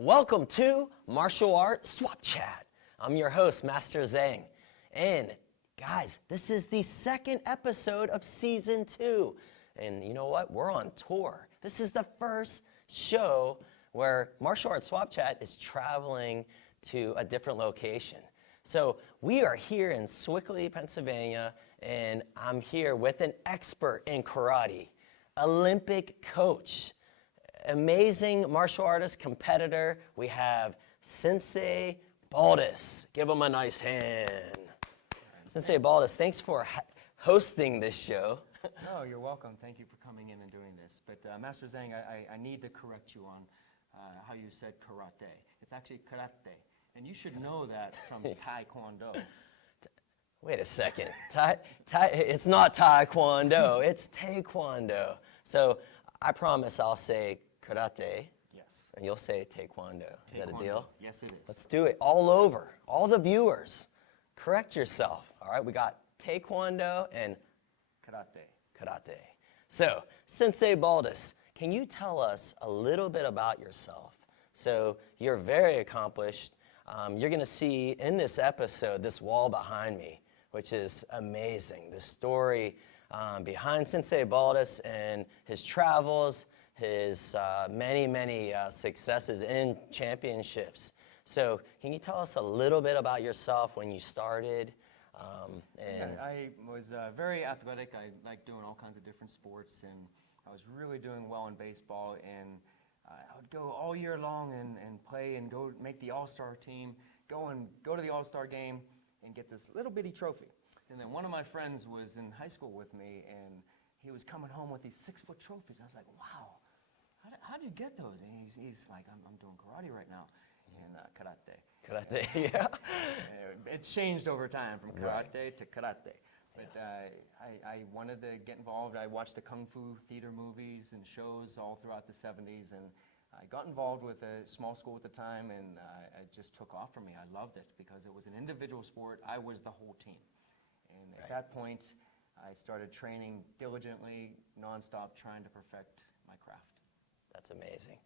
Welcome to Martial Art Swap Chat. I'm your host, Master Zhang. And guys, this is the second episode of season 2. And you know what? We're on tour. This is the first show where Martial Art Swap Chat is traveling to a different location. So we are here in Sewickley, Pennsylvania, and I'm here with an expert in karate, Olympic coach, amazing martial artist, competitor. We have Sensei Baldis. Give him a nice hand. Sensei Baldis, thanks for hosting this show. No, you're welcome. Thank you for coming in and doing this. But Master Zhang, I need to correct you on how you said karate. It's actually karate. And you should know that from Taekwondo. Wait a second. It's not Taekwondo, it's Taekwondo. So I promise I'll say karate. Yes. And you'll say Taekwondo. Is that a deal? Yes, it is. Let's do it all over. All the viewers, correct yourself. All right, we got Taekwondo and karate. So, Sensei Baldis, can you tell us a little bit about yourself? So, you're very accomplished. You're going to see in this episode this wall behind me, which is amazing. The story behind Sensei Baldis and his travels, his many successes in championships. So can you tell us a little bit about yourself, when you started? I was very athletic. I liked doing all kinds of different sports, and I was really doing well in baseball. And I would go all year long and play and go make the all-star team, go to the all-star game and get this little bitty trophy. And then one of my friends was in high school with me, and he was coming home with these 6-foot trophies. I was like, wow, how'd you get those? And he's like, I'm doing karate right now. And karate. Karate, yeah. It changed over time from karate to karate. But I wanted to get involved. I watched the Kung Fu theater movies and shows all throughout the 70s. And I got involved with a small school at the time, and it just took off for me. I loved it because it was an individual sport. I was the whole team. And at that point, I started training diligently, nonstop, trying to perfect my craft. That's amazing.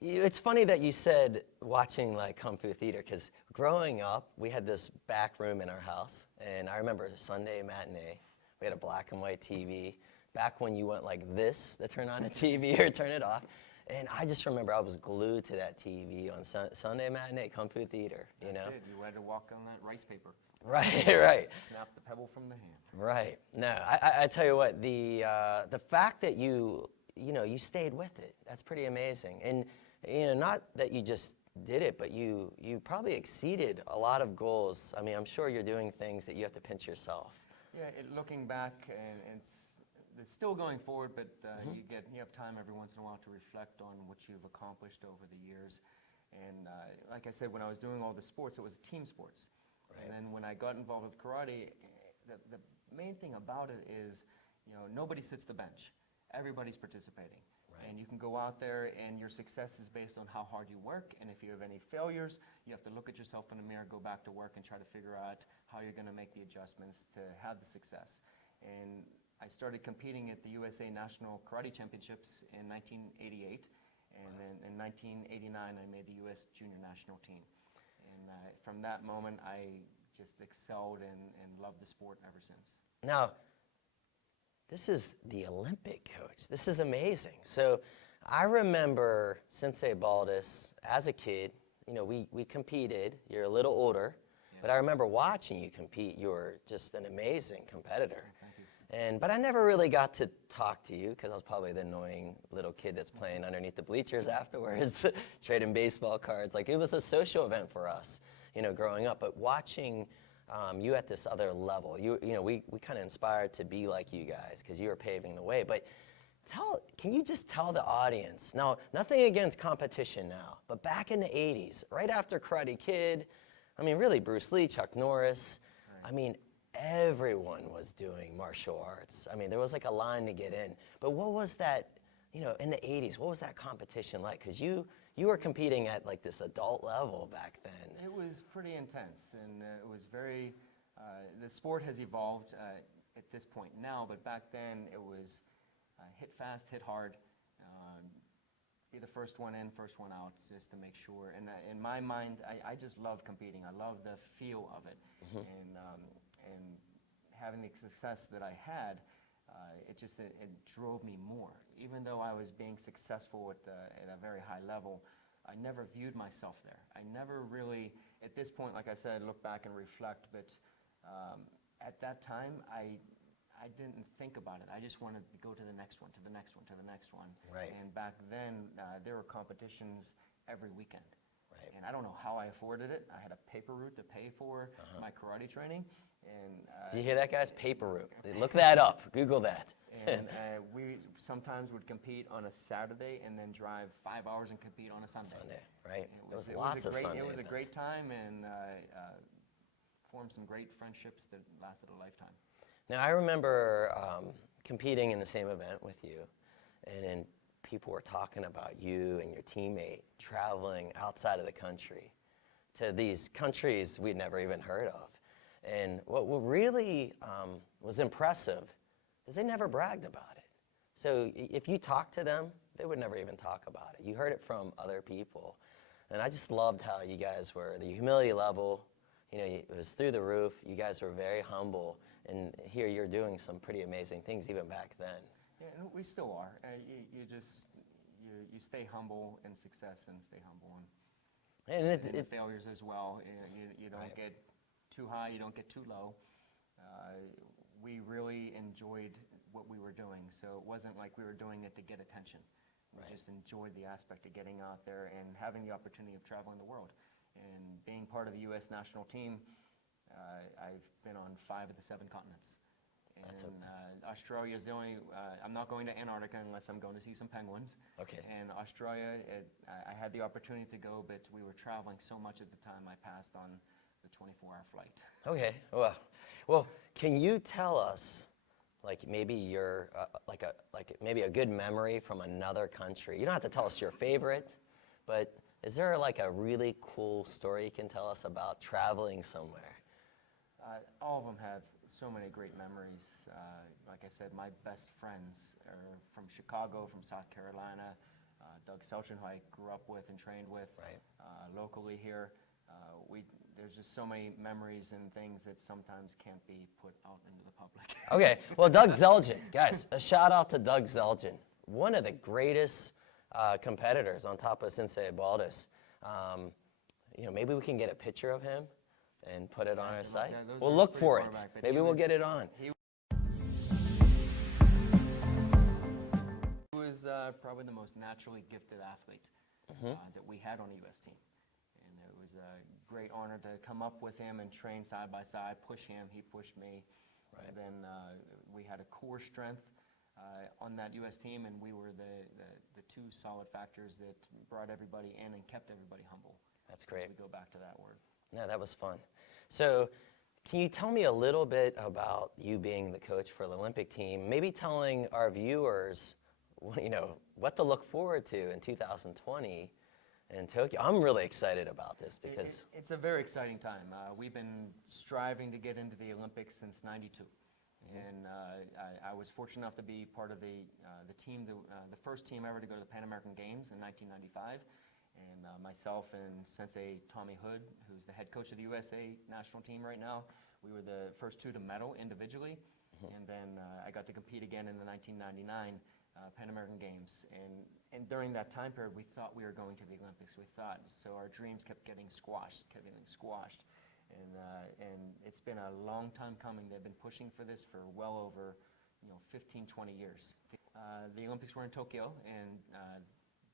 It's funny that you said watching like Kung Fu theater, because growing up, we had this back room in our house, and I remember Sunday matinee. We had a black and white TV, back when you went like this to turn on a TV or turn it off. And I just remember I was glued to that TV on Sunday matinee, Kung Fu theater, you know? That's it. You had to walk on that rice paper. Right. Snap the pebble from the hand. Right. No, I tell you what, the fact that you stayed with it, that's pretty amazing. And not that you just did it, but you probably exceeded a lot of goals. I mean, I'm sure you're doing things that you have to pinch yourself. Yeah, looking back, and it's still going forward, but you have time every once in a while to reflect on what you've accomplished over the years. And like I said, when I was doing all the sports, it was team sports. Right. And then when I got involved with karate, the main thing about it is, nobody sits the bench. Everybody's participating. Right. And you can go out there, and your success is based on how hard you work. And if you have any failures, you have to look at yourself in the mirror, go back to work, and try to figure out how you're going to make the adjustments to have the success. And I started competing at the U.S.A. National Karate Championships in 1988. And then in 1989, I made the U.S. Junior National team. And from that moment, I just excelled and loved the sport ever since. Now, this is the Olympic coach. This is amazing. So I remember Sensei Baldis as a kid. We competed. You're a little older. Yes. But I remember watching you compete. You were just an amazing competitor. Thank you. But I never really got to talk to you because I was probably the annoying little kid that's playing underneath the bleachers afterwards, trading baseball cards. Like, it was a social event for us, growing up. But watching you at this other level, we kind of inspired to be like you guys because you were paving the way. But can you just tell the audience, now, nothing against competition now, but back in the 80s, right after Karate Kid, I mean, really Bruce Lee, Chuck Norris, right. I mean, everyone was doing martial arts. I mean, there was like a line to get in. But what was that, in the 80s, what was that competition like? Because you were competing at like this adult level back then. It was pretty intense, and it was very, the sport has evolved at this point now, but back then it was hit fast, hit hard. be the first one in, first one out, just to make sure. And in my mind, I just love competing. I love the feel of it, and having the success that I had, it drove me more. Even though I was being successful at a very high level, I never viewed myself there. I never really, at this point, like I said, look back and reflect, but at that time, I didn't think about it. I just wanted to go to the next one, to the next one, to the next one. Right. And back then, there were competitions every weekend. Right. And I don't know how I afforded it. I had a paper route to pay for my karate training. And Did you hear that, guys? Paper route. Look that up. Google that. and we sometimes would compete on a Saturday and then drive 5 hours and compete on a Sunday. Sunday, right? It There was was lots a of great, Sunday It was a events. great time, and formed some great friendships that lasted a lifetime. Now, I remember competing in the same event with you, and then people were talking about you and your teammate traveling outside of the country to these countries we'd never even heard of. And what really was impressive is they never bragged about it. So if you talk to them, they would never even talk about it. You heard it from other people. And I just loved how you guys were, the humility level, you know, it was through the roof. You guys were very humble. And here you're doing some pretty amazing things even back then. Yeah, and we still are. You stay humble in success and stay humble And in the failures as well. You don't Right. get too high, you don't get too low. We really enjoyed what we were doing, so it wasn't like we were doing it to get attention. We Right. just enjoyed the aspect of getting out there and having the opportunity of traveling the world. And being part of the U.S. national team, I've been on 5 of the 7 continents. That's And Australia is the only, I'm not going to Antarctica unless I'm going to see some penguins. Okay. And Australia, I had the opportunity to go, but we were traveling so much at the time I passed on the 24-hour flight. Okay, well, can you tell us, like maybe your, maybe a good memory from another country? You don't have to tell us your favorite, but is there like a really cool story you can tell us about traveling somewhere? All of them have so many great memories. Like I said, my best friends are from Chicago, from South Carolina. Doug Selchin, who I grew up with and trained with, Right. Locally here. There's just so many memories and things that sometimes can't be put out into the public. Okay, well, Doug Zelgin, guys, a shout out to Doug Zelgin, one of the greatest competitors on top of Sensei Baldis. You know, maybe we can get a picture of him and put it on our site. Yeah, those We'll are look pretty for far it. back, but Maybe he we'll was- get it on. He was probably the most naturally gifted athlete that we had on the U.S. team. And it was a great honor to come up with him and train side by side, push him, he pushed me. Right. And then we had a core strength on that U.S. team, and we were the 2 solid factors that brought everybody in and kept everybody humble. That's great. As we go back to that word. Yeah, that was fun. So can you tell me a little bit about you being the coach for the Olympic team, maybe telling our viewers, you know, what to look forward to in 2020 in Tokyo? I'm really excited about this because It's a very exciting time. We've been striving to get into the Olympics since '92. And I was fortunate enough to be part of the team, the first team ever to go to the Pan American Games in 1995. And myself and Sensei Tommy Hood, who's the head coach of the U.S.A. national team right now, we were the first 2 to medal individually. And then I got to compete again in the 1999 Pan American Games. And during that time period, we thought we were going to the Olympics. We thought, so our dreams kept getting squashed. And it's been a long time coming. They've been pushing for this for well over 15, 20 years. The Olympics were in Tokyo, and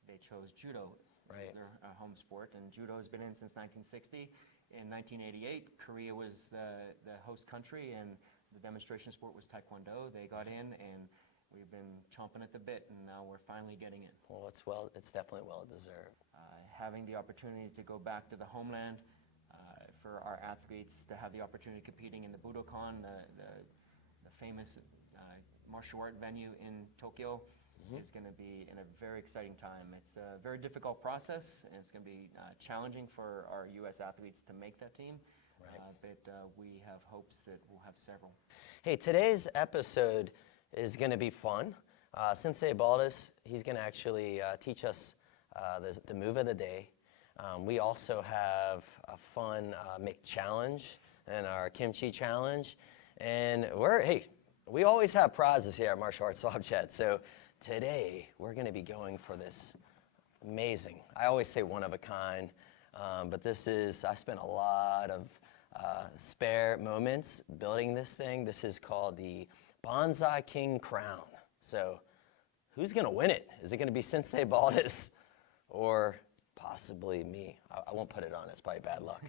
they chose judo Right. as their home sport, and judo has been in since 1960. In 1988, Korea was the host country, and the demonstration sport was Taekwondo. They got in, and we've been chomping at the bit, and now we're finally getting in. Well, it's definitely well deserved. Having the opportunity to go back to the homeland for our athletes to have the opportunity competing in the Budokan, the famous martial art venue in Tokyo, is going to be in a very exciting time. It's a very difficult process, and it's going to be challenging for our U.S. athletes to make that team. Right. But we have hopes that we'll have several. Hey, today's episode is going to be fun. Sensei Baldis, he's going to actually teach us the move of the day. We also have a fun make challenge and our kimchi challenge. And we always have prizes here at Martial Arts Swap Chat. So today we're going to be going for this amazing, I always say one of a kind, but I spent a lot of spare moments building this thing. This is called the Bonsai King Crown. So who's going to win it? Is it going to be Sensei Baldis or possibly me? I won't put it on, it's probably bad luck.